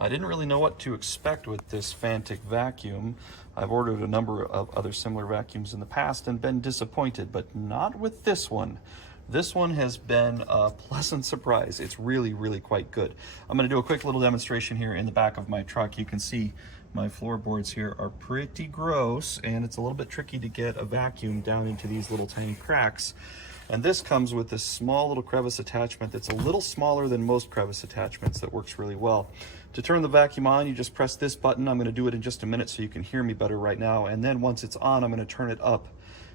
I didn't really know what to expect with this Fanttik vacuum. I've ordered a number of other similar vacuums in the past and been disappointed, but not with this one. This one has been a pleasant surprise. It's really, really quite good. I'm going to do a quick little demonstration here in the back of my truck. You can see my floorboards here are pretty gross, and it's a little bit tricky to get a vacuum down into these little tiny cracks. And this comes with this small little crevice attachment that's a little smaller than most crevice attachments that works really well. To turn the vacuum on, you just press this button. I'm going to do it in just a minute so you can hear me better right now. And then once it's on, I'm going to turn it up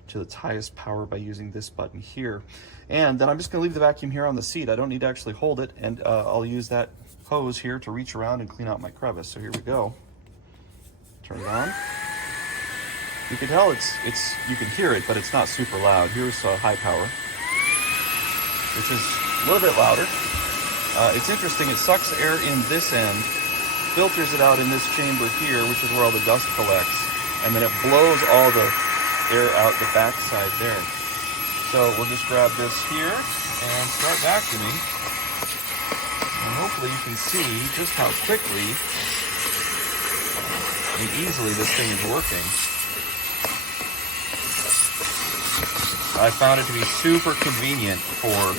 to its highest power by using this button here. And then I'm just going to leave the vacuum here on the seat. I don't need to actually hold it, and I'll use that hose here to reach around and clean out my crevice. So here we go. Turn it on. You can tell you can hear it, but it's not super loud. Here's high power, which is a little bit louder. It's interesting, it sucks air in this end, filters it out in this chamber here, which is where all the dust collects, and then it blows all the air out the back side there. So we'll just grab this here and start vacuuming. And hopefully you can see just how quickly and easily this thing is working. I found it to be super convenient for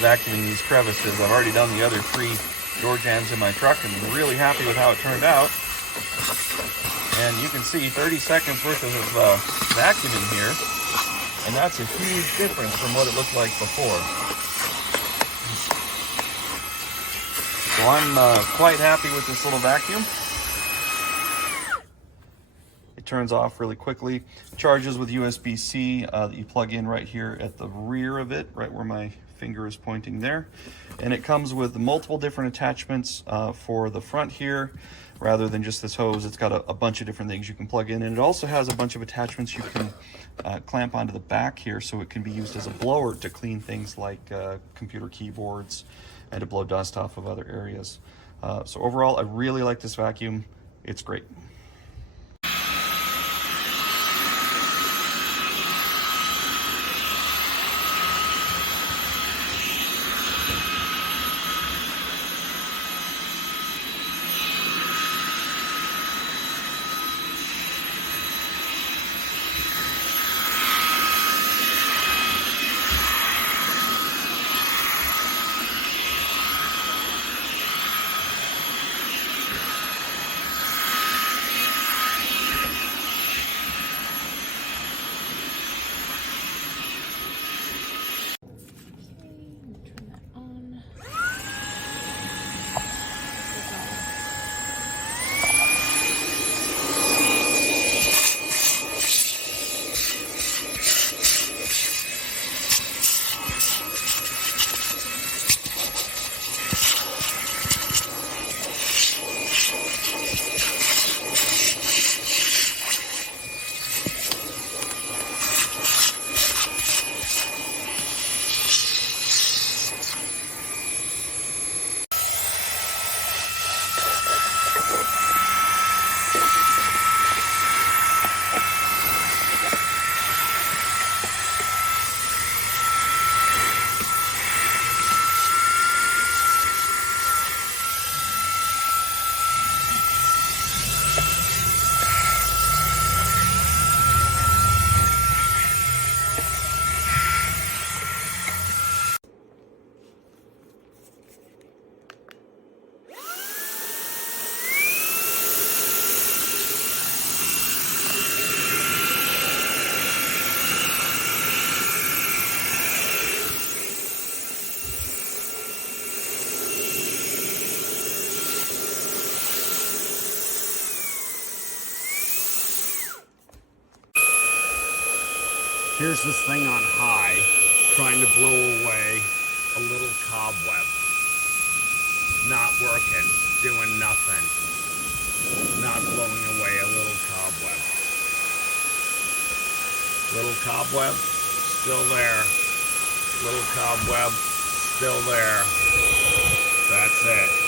vacuuming these crevices. I've already done the other 3 door jams in my truck and I'm really happy with how it turned out. And you can see 30 seconds worth of vacuuming here, and that's a huge difference from what it looked like before. So I'm quite happy with this little vacuum. It turns off really quickly. It charges with USB-C that you plug in right here at the rear of it, right where my finger is pointing there. And it comes with multiple different attachments for the front here. Rather than just this hose, it's got a bunch of different things you can plug in. And it also has a bunch of attachments you can clamp onto the back here, so it can be used as a blower to clean things like computer keyboards and to blow dust off of other areas. So overall, I really like this vacuum. It's great. Here's this thing on high, trying to blow away a little cobweb. Not working, doing nothing. Not blowing away a little cobweb. Little cobweb, still there. Little cobweb, still there. That's it.